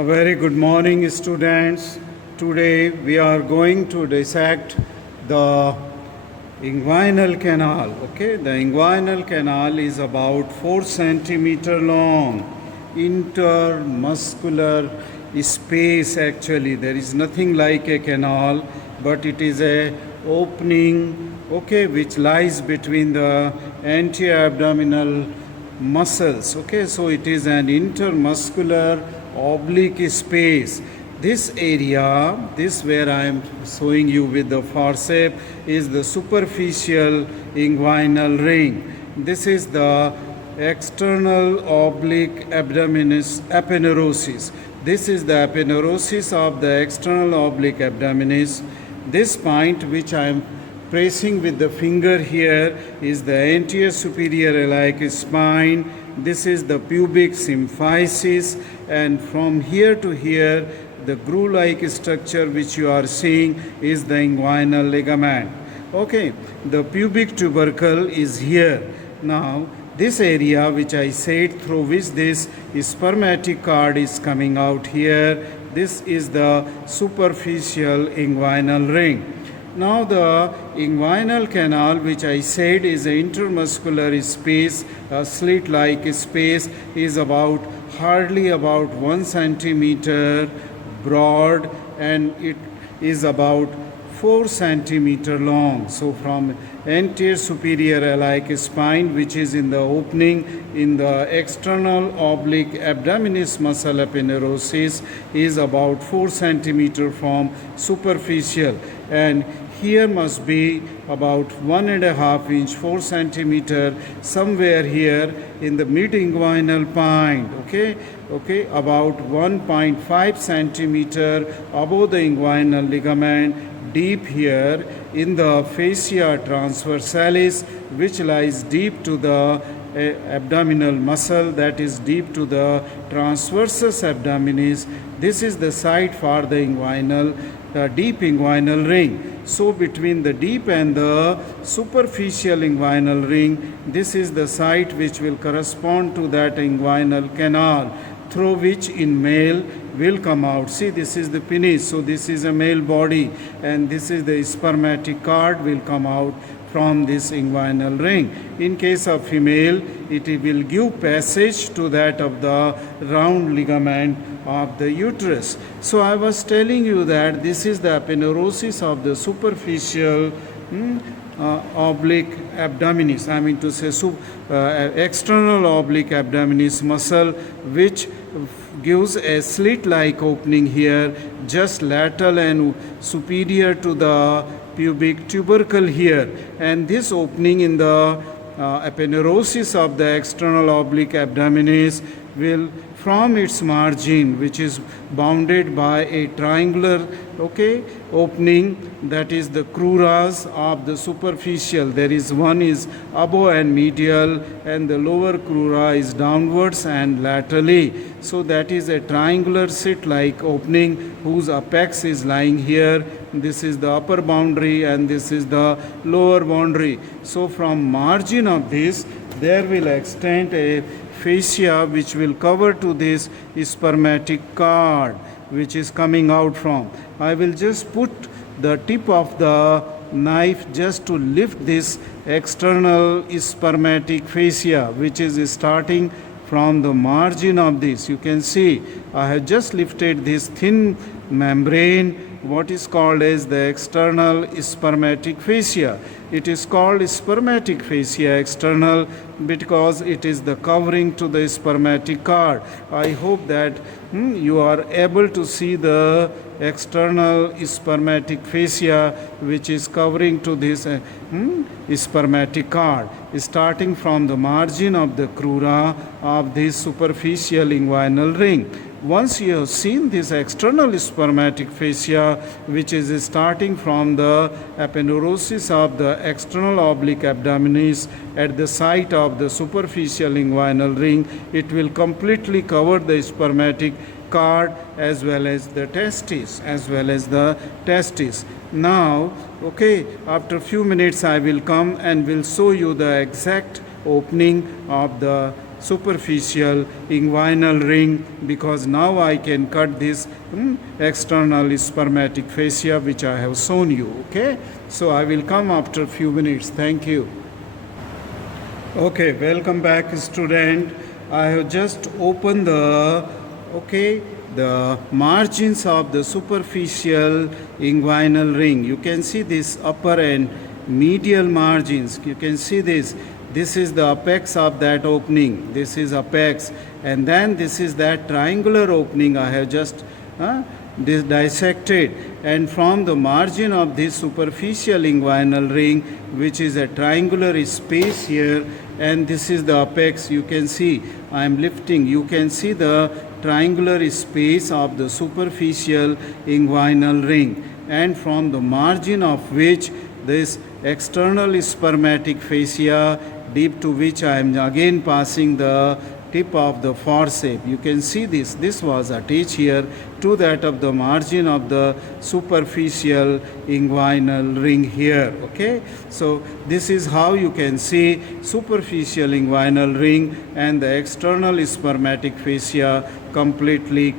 A very good morning, students. Today we are going to dissect the inguinal canal. Okay, the inguinal canal is about 4 centimeter long, intermuscular space. Actually, there is nothing like a canal, but it is a opening, okay, which lies between the anti-abdominal muscles. Okay, so it is an intermuscular oblique space. This area, this where I am showing you with the forceps, is the superficial inguinal ring. This is the external oblique abdominis aponeurosis. This is the aponeurosis of the external oblique abdominis. This point which I am pressing with the finger here is the anterior superior iliac spine. This is the pubic symphysis, and from here to here the groove-like structure which you are seeing is the inguinal ligament. Okay, the pubic tubercle is here. Now this area which I said through which this spermatic cord is coming out here, this is the superficial inguinal ring. Now the inguinal canal, which I said is an intermuscular space, a slit-like space, is hardly about 1 centimeter broad, and it is about 4 centimeter long. So from anterior superior iliac spine, which is in the opening in the external oblique abdominis muscle aponeurosis, is about 4 centimeter from superficial, and here must be about 1.5 inch, 4 centimeter, somewhere here in the mid-inguinal point, okay, about 1.5 centimeter above the inguinal ligament, deep here in the fascia transversalis, which lies deep to the abdominal muscle, that is deep to the transversus abdominis. This is the site for the inguinal deep inguinal ring. So between the deep and the superficial inguinal ring, this is the site which will correspond to that inguinal canal, through which in male will come out. See, this is the penis, so this is a male body, and this is the spermatic cord will come out from this inguinal ring. In case of female, it will give passage to that of the round ligament of the uterus. So I was telling you that this is the aponeurosis of the superficial oblique abdominis, I mean to say external oblique abdominis muscle, which gives a slit-like opening here, just lateral and superior to the pubic tubercle here, and this opening in the aponeurosis of the external oblique abdominis will, from its margin, which is bounded by a triangular opening, that is the cruras of the superficial. There is one is above and medial, and the lower crura is downwards and laterally. So that is a triangular slit-like opening whose apex is lying here. This is the upper boundary and this is the lower boundary. So from margin of this there will extend a fascia which will cover to this spermatic cord which is coming out from. I will just put the tip of the knife just to lift this external spermatic fascia, which is starting from the margin of this. You can see I have just lifted this thin membrane, what is called as the external spermatic fascia. It is called spermatic fascia external because it is the covering to the spermatic cord. I hope that you are able to see the external spermatic fascia which is covering to this spermatic cord, starting from the margin of the crura of this superficial inguinal ring. Once you have seen this external spermatic fascia, which is starting from the aponeurosis of the external oblique abdominis at the site of the superficial inguinal ring, it will completely cover the spermatic cord as well as the testis. Now, after a few minutes I will come and will show you the exact opening of the superficial inguinal ring, because now I can cut this external spermatic fascia which I have shown you. Okay, so I will come after few minutes. Thank you. Okay, welcome back, student. I have just opened the margins of the superficial inguinal ring. You can see this upper and medial margins. You can see this. This is the apex of that opening. This is apex, and then this is that triangular opening I have just dissected, and from the margin of this superficial inguinal ring, which is a triangular space here, and this is the apex. You can see I am lifting. You can see the triangular space of the superficial inguinal ring, and from the margin of which this external spermatic fascia, deep to which I am again passing the tip of the forceps. You can see this was attached here to that of the margin of the superficial inguinal ring here. Okay, so this is how you can see superficial inguinal ring and the external spermatic fascia completely